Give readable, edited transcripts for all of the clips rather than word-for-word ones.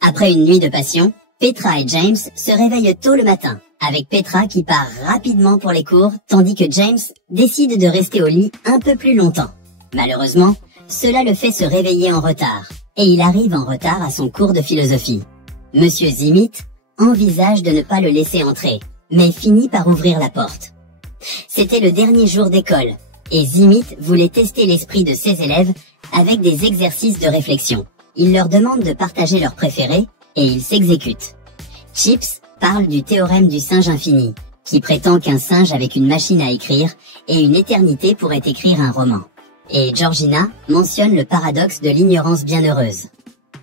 Après une nuit de passion, Petra et James se réveillent tôt le matin, avec Petra qui part rapidement pour les cours, tandis que James décide de rester au lit un peu plus longtemps. Malheureusement, cela le fait se réveiller en retard, et il arrive en retard à son cours de philosophie. Monsieur Zimit envisage de ne pas le laisser entrer, mais finit par ouvrir la porte. C'était le dernier jour d'école, et Zimit voulait tester l'esprit de ses élèves avec des exercices de réflexion. Il leur demande de partager leurs préférés, et ils s'exécutent. Chips parle du théorème du singe infini, qui prétend qu'un singe avec une machine à écrire et une éternité pourrait écrire un roman. Et Georgina mentionne le paradoxe de l'ignorance bienheureuse.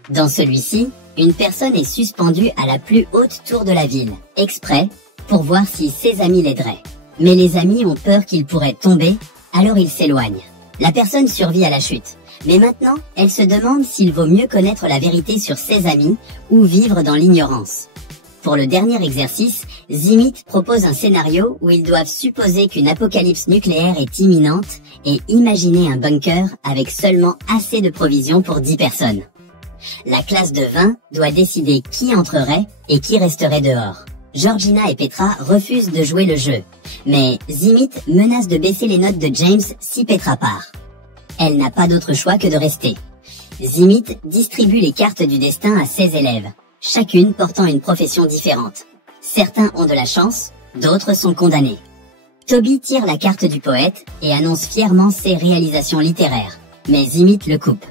Dans celui-ci, une personne est suspendue à la plus haute tour de la ville, exprès, pour voir si ses amis l'aideraient. Mais les amis ont peur qu'il pourrait tomber, alors ils s'éloignent. La personne survit à la chute. Mais maintenant, elle se demande s'il vaut mieux connaître la vérité sur ses amis ou vivre dans l'ignorance. Pour le dernier exercice, Zimit propose un scénario où ils doivent supposer qu'une apocalypse nucléaire est imminente et imaginer un bunker avec seulement assez de provisions pour 10 personnes. La classe de 20 doit décider qui entrerait et qui resterait dehors. Georgina et Petra refusent de jouer le jeu, mais Zimit menace de baisser les notes de James si Petra part. Elle n'a pas d'autre choix que de rester. Zimit distribue les cartes du destin à ses élèves, chacune portant une profession différente. Certains ont de la chance, d'autres sont condamnés. Toby tire la carte du poète et annonce fièrement ses réalisations littéraires, mais Zimit le coupe.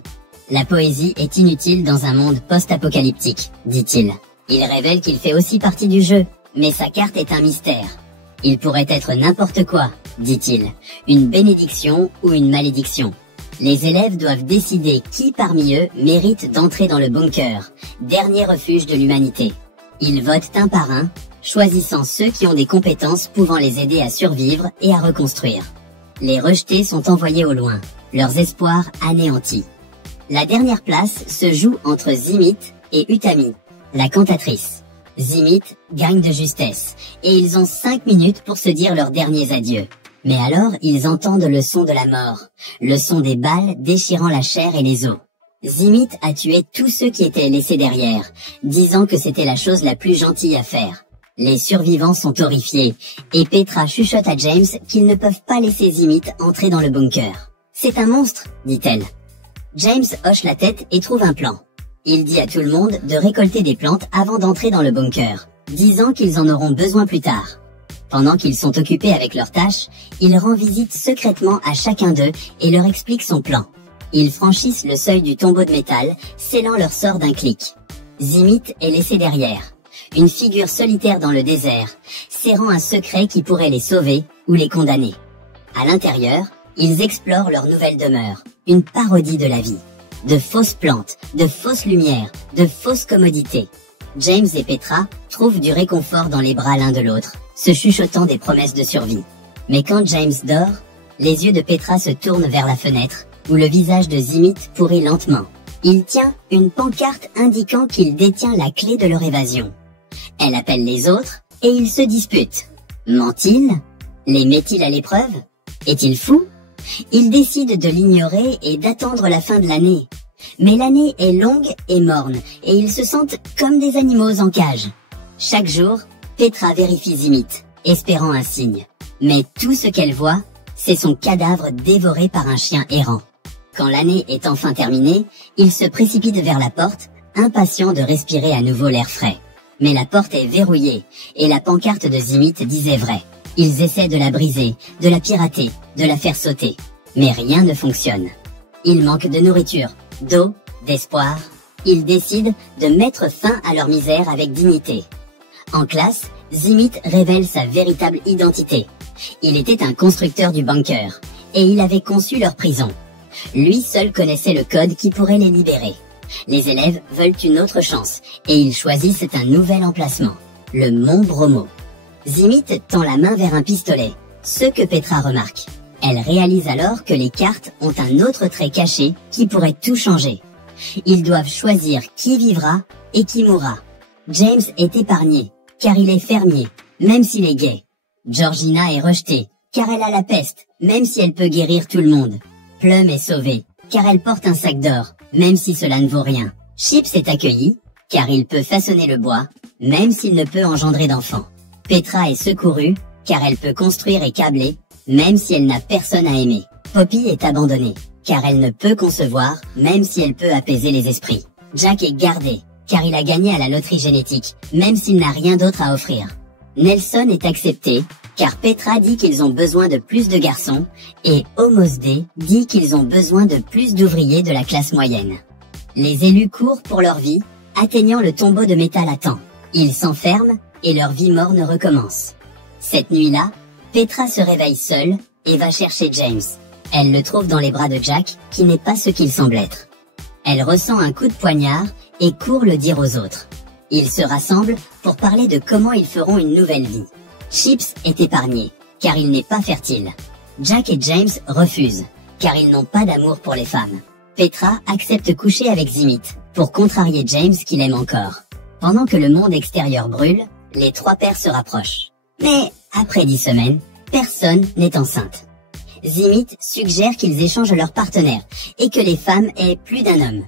La poésie est inutile dans un monde post-apocalyptique, dit-il. Il révèle qu'il fait aussi partie du jeu, mais sa carte est un mystère. Il pourrait être n'importe quoi, dit-il, une bénédiction ou une malédiction. Les élèves doivent décider qui parmi eux mérite d'entrer dans le bunker, dernier refuge de l'humanité. Ils votent un par un, choisissant ceux qui ont des compétences pouvant les aider à survivre et à reconstruire. Les rejetés sont envoyés au loin, leurs espoirs anéantis. La dernière place se joue entre Zimit et Utami, la cantatrice. Zimit gagne de justesse, et ils ont 5 minutes pour se dire leurs derniers adieux. Mais alors, ils entendent le son de la mort, le son des balles déchirant la chair et les os. Zimit a tué tous ceux qui étaient laissés derrière, disant que c'était la chose la plus gentille à faire. Les survivants sont horrifiés, et Petra chuchote à James qu'ils ne peuvent pas laisser Zimit entrer dans le bunker. « C'est un monstre », dit-elle. James hoche la tête et trouve un plan. Il dit à tout le monde de récolter des plantes avant d'entrer dans le bunker, disant qu'ils en auront besoin plus tard. Pendant qu'ils sont occupés avec leurs tâches, il rend visite secrètement à chacun d'eux et leur explique son plan. Ils franchissent le seuil du tombeau de métal, scellant leur sort d'un clic. Zimit est laissé derrière, une figure solitaire dans le désert, serrant un secret qui pourrait les sauver ou les condamner. À l'intérieur, ils explorent leur nouvelle demeure, une parodie de la vie. De fausses plantes, de fausses lumières, de fausses commodités. James et Petra trouvent du réconfort dans les bras l'un de l'autre, se chuchotant des promesses de survie. Mais quand James dort, les yeux de Petra se tournent vers la fenêtre, où le visage de Zimit pourrit lentement. Il tient une pancarte indiquant qu'il détient la clé de leur évasion. Elle appelle les autres, et ils se disputent. Ment-il? Les met-il à l'épreuve? Est-il fou? Ils décident de l'ignorer et d'attendre la fin de l'année. Mais l'année est longue et morne, et ils se sentent comme des animaux en cage. Chaque jour, Petra vérifie Zimit, espérant un signe. Mais tout ce qu'elle voit, c'est son cadavre dévoré par un chien errant. Quand l'année est enfin terminée, ils se précipitent vers la porte, impatients de respirer à nouveau l'air frais. Mais la porte est verrouillée, et la pancarte de Zimit disait vrai. Ils essaient de la briser, de la pirater, de la faire sauter. Mais rien ne fonctionne. Il manque de nourriture, d'eau, d'espoir. Ils décident de mettre fin à leur misère avec dignité. En classe, Zimit révèle sa véritable identité. Il était un constructeur du bunker, et il avait conçu leur prison. Lui seul connaissait le code qui pourrait les libérer. Les élèves veulent une autre chance, et ils choisissent un nouvel emplacement, le Mont Bromo. Zimit tend la main vers un pistolet, ce que Petra remarque. Elle réalise alors que les cartes ont un autre trait caché qui pourrait tout changer. Ils doivent choisir qui vivra et qui mourra. James est épargné, car il est fermier, même s'il est gay. Georgina est rejetée, car elle a la peste, même si elle peut guérir tout le monde. Plum est sauvée, car elle porte un sac d'or, même si cela ne vaut rien. Chips est accueilli, car il peut façonner le bois, même s'il ne peut engendrer d'enfants. Petra est secourue, car elle peut construire et câbler, même si elle n'a personne à aimer. Poppy est abandonnée, car elle ne peut concevoir, même si elle peut apaiser les esprits. Jack est gardé, car il a gagné à la loterie génétique, même s'il n'a rien d'autre à offrir. Nelson est accepté, car Petra dit qu'ils ont besoin de plus de garçons, et Homos D dit qu'ils ont besoin de plus d'ouvriers de la classe moyenne. Les élus courent pour leur vie, atteignant le tombeau de métal à temps. Ils s'enferment, et leur vie morne recommence. Cette nuit-là, Petra se réveille seule, et va chercher James. Elle le trouve dans les bras de Jack, qui n'est pas ce qu'il semble être. Elle ressent un coup de poignard, et court le dire aux autres. Ils se rassemblent pour parler de comment ils feront une nouvelle vie. Chips est épargné, car il n'est pas fertile. Jack et James refusent, car ils n'ont pas d'amour pour les femmes. Petra accepte coucher avec Zimit, pour contrarier James qu'il aime encore. Pendant que le monde extérieur brûle, les trois pères se rapprochent. Mais, après 10 semaines, personne n'est enceinte. Zimit suggère qu'ils échangent leurs partenaires, et que les femmes aient plus d'un homme.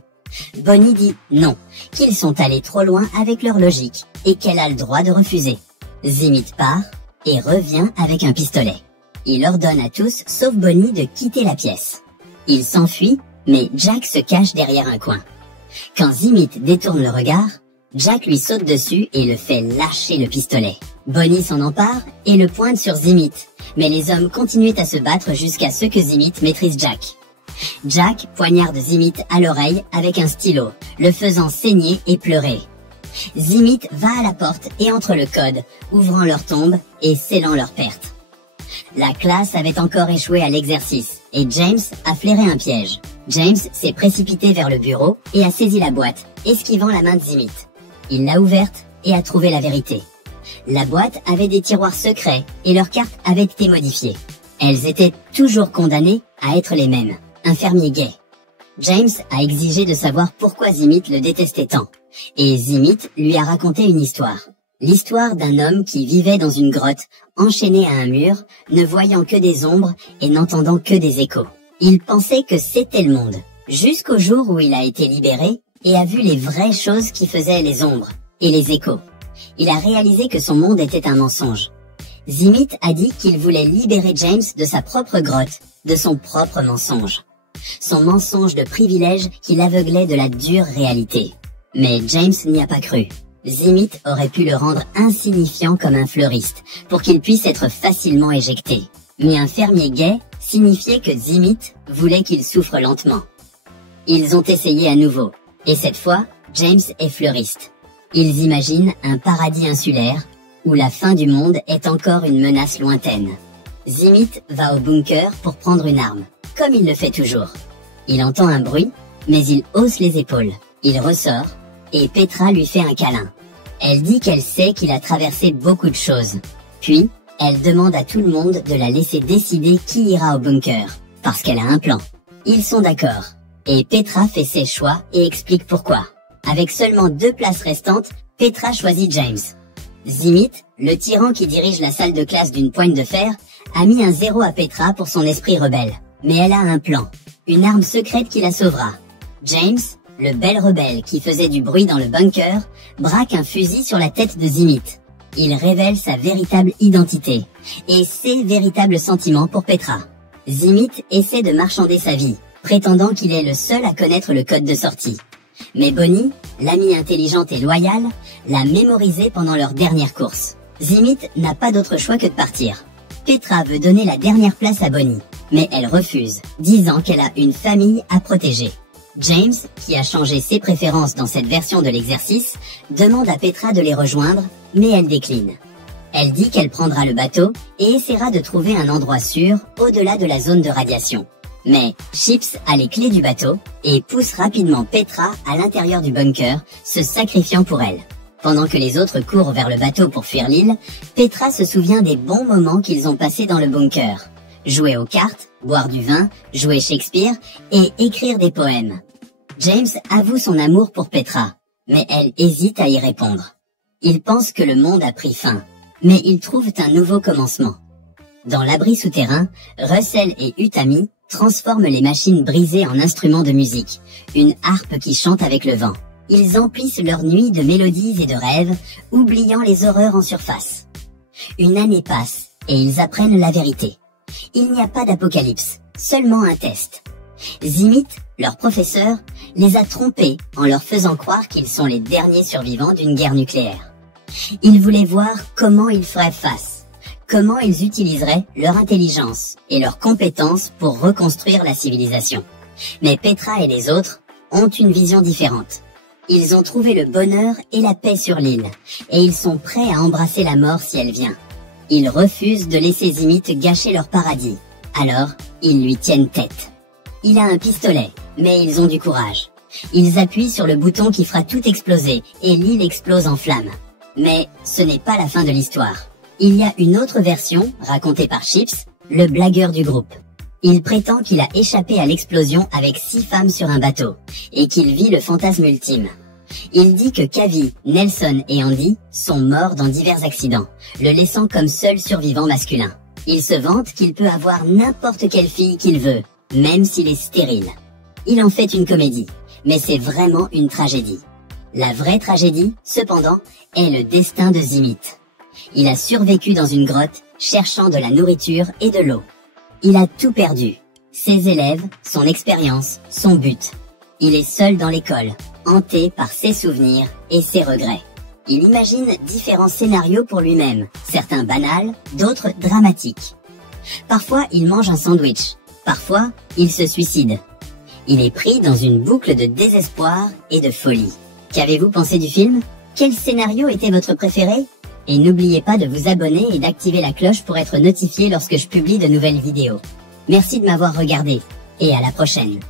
Bonnie dit non, qu'ils sont allés trop loin avec leur logique, et qu'elle a le droit de refuser. Zimit part, et revient avec un pistolet. Il ordonne à tous, sauf Bonnie, de quitter la pièce. Il s'enfuit, mais Jack se cache derrière un coin. Quand Zimit détourne le regard, Jack lui saute dessus et le fait lâcher le pistolet. Bonnie s'en empare et le pointe sur Zimit, mais les hommes continuent à se battre jusqu'à ce que Zimit maîtrise Jack. Jack poignarde Zimit à l'oreille avec un stylo, le faisant saigner et pleurer. Zimit va à la porte et entre le code, ouvrant leur tombe et scellant leur perte. La classe avait encore échoué à l'exercice, et James a flairé un piège. James s'est précipité vers le bureau et a saisi la boîte, esquivant la main de Zimit. Il l'a ouverte et a trouvé la vérité. La boîte avait des tiroirs secrets et leurs cartes avaient été modifiées. Elles étaient toujours condamnées à être les mêmes. Un fermier gay. James a exigé de savoir pourquoi Zimit le détestait tant, et Zimit lui a raconté une histoire. L'histoire d'un homme qui vivait dans une grotte, enchaîné à un mur, ne voyant que des ombres et n'entendant que des échos. Il pensait que c'était le monde, jusqu'au jour où il a été libéré et a vu les vraies choses qui faisaient les ombres et les échos. Il a réalisé que son monde était un mensonge. Zimit a dit qu'il voulait libérer James de sa propre grotte, de son propre mensonge. Son mensonge de privilège qui l'aveuglait de la dure réalité. Mais James n'y a pas cru. Zimit aurait pu le rendre insignifiant comme un fleuriste, pour qu'il puisse être facilement éjecté. Mais un fermier gay signifiait que Zimit voulait qu'il souffre lentement. Ils ont essayé à nouveau, et cette fois, James est fleuriste. Ils imaginent un paradis insulaire, où la fin du monde est encore une menace lointaine. Zimit va au bunker pour prendre une arme, comme il le fait toujours. Il entend un bruit, mais il hausse les épaules. Il ressort, et Petra lui fait un câlin. Elle dit qu'elle sait qu'il a traversé beaucoup de choses. Puis, elle demande à tout le monde de la laisser décider qui ira au bunker, parce qu'elle a un plan. Ils sont d'accord, et Petra fait ses choix et explique pourquoi. Avec seulement 2 places restantes, Petra choisit James. Zimit, le tyran qui dirige la salle de classe d'une poigne de fer, a mis un 0 à Petra pour son esprit rebelle. Mais elle a un plan, une arme secrète qui la sauvera. James, le bel rebelle qui faisait du bruit dans le bunker, braque un fusil sur la tête de Zimit. Il révèle sa véritable identité et ses véritables sentiments pour Petra. Zimit essaie de marchander sa vie, prétendant qu'il est le seul à connaître le code de sortie. Mais Bonnie, l'amie intelligente et loyale, l'a mémorisé pendant leur dernière course. Zimit n'a pas d'autre choix que de partir. Petra veut donner la dernière place à Bonnie, mais elle refuse, disant qu'elle a une famille à protéger. James, qui a changé ses préférences dans cette version de l'exercice, demande à Petra de les rejoindre, mais elle décline. Elle dit qu'elle prendra le bateau et essaiera de trouver un endroit sûr au-delà de la zone de radiation. Mais Chips a les clés du bateau et pousse rapidement Petra à l'intérieur du bunker, se sacrifiant pour elle. Pendant que les autres courent vers le bateau pour fuir l'île, Petra se souvient des bons moments qu'ils ont passés dans le bunker. Jouer aux cartes, boire du vin, jouer Shakespeare et écrire des poèmes. James avoue son amour pour Petra, mais elle hésite à y répondre. Il pense que le monde a pris fin, mais ils trouvent un nouveau commencement. Dans l'abri souterrain, Russell et Utami transforment les machines brisées en instruments de musique, une harpe qui chante avec le vent. Ils emplissent leur nuit de mélodies et de rêves, oubliant les horreurs en surface. Une année passe, et ils apprennent la vérité. Il n'y a pas d'apocalypse, seulement un test. Zimit, leur professeur, les a trompés en leur faisant croire qu'ils sont les derniers survivants d'une guerre nucléaire. Il voulait voir comment ils feraient face, comment ils utiliseraient leur intelligence et leurs compétences pour reconstruire la civilisation. Mais Petra et les autres ont une vision différente. Ils ont trouvé le bonheur et la paix sur l'île, et ils sont prêts à embrasser la mort si elle vient. Ils refusent de laisser Zimit gâcher leur paradis, alors ils lui tiennent tête. Il a un pistolet, mais ils ont du courage. Ils appuient sur le bouton qui fera tout exploser, et l'île explose en flammes. Mais ce n'est pas la fin de l'histoire. Il y a une autre version, racontée par Chips, le blagueur du groupe. Il prétend qu'il a échappé à l'explosion avec 6 femmes sur un bateau, et qu'il vit le fantasme ultime. Il dit que Kavi, Nelson et Andy sont morts dans divers accidents, le laissant comme seul survivant masculin. Il se vante qu'il peut avoir n'importe quelle fille qu'il veut, même s'il est stérile. Il en fait une comédie, mais c'est vraiment une tragédie. La vraie tragédie, cependant, est le destin de Zimit. Il a survécu dans une grotte, cherchant de la nourriture et de l'eau. Il a tout perdu. Ses élèves, son expérience, son but. Il est seul dans l'école, hanté par ses souvenirs et ses regrets. Il imagine différents scénarios pour lui-même, certains banals, d'autres dramatiques. Parfois, il mange un sandwich. Parfois, il se suicide. Il est pris dans une boucle de désespoir et de folie. Qu'avez-vous pensé du film? Quel scénario était votre préféré? Et n'oubliez pas de vous abonner et d'activer la cloche pour être notifié lorsque je publie de nouvelles vidéos. Merci de m'avoir regardé, et à la prochaine.